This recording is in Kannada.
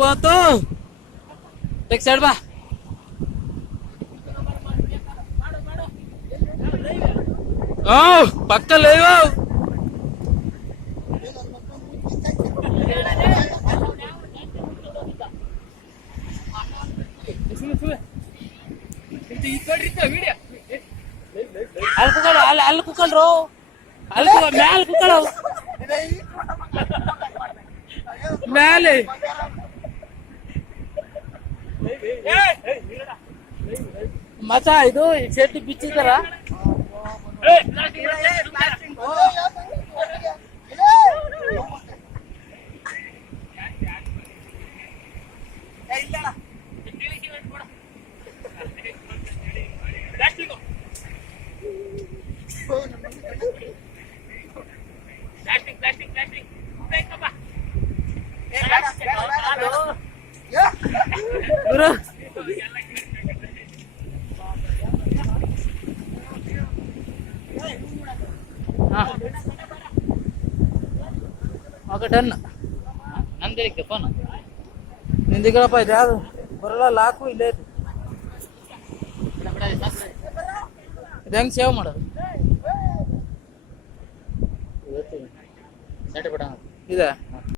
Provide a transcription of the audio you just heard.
Wato. Take side ba. Oh, ಪಕ್ಕ ಲೈವ್. ಅಲ್ಲಿ ಕುಕ್ಕಲ್ರು ಮ್ಯಾಲ ಕುಕ್ಕಳ ಮ್ಯಾಲೆ ಮಚ ಇದು ಶೆಟ್ಟಿ ಬಿಚ್ಚಿದಾರ. ಡನ್ ನಂದಿಕ್ಕೆ ಫೋನ್ ನಿಂದಿಗಳಪ್ಪ ಇದು ಯಾವುದು ಬರಲ್ಲ ಲಾಕು ಇಲ್ಲೇ ಇದು ಹೆಂಗ್ ಸೇವ್ ಮಾಡೋದು ಇದೆ.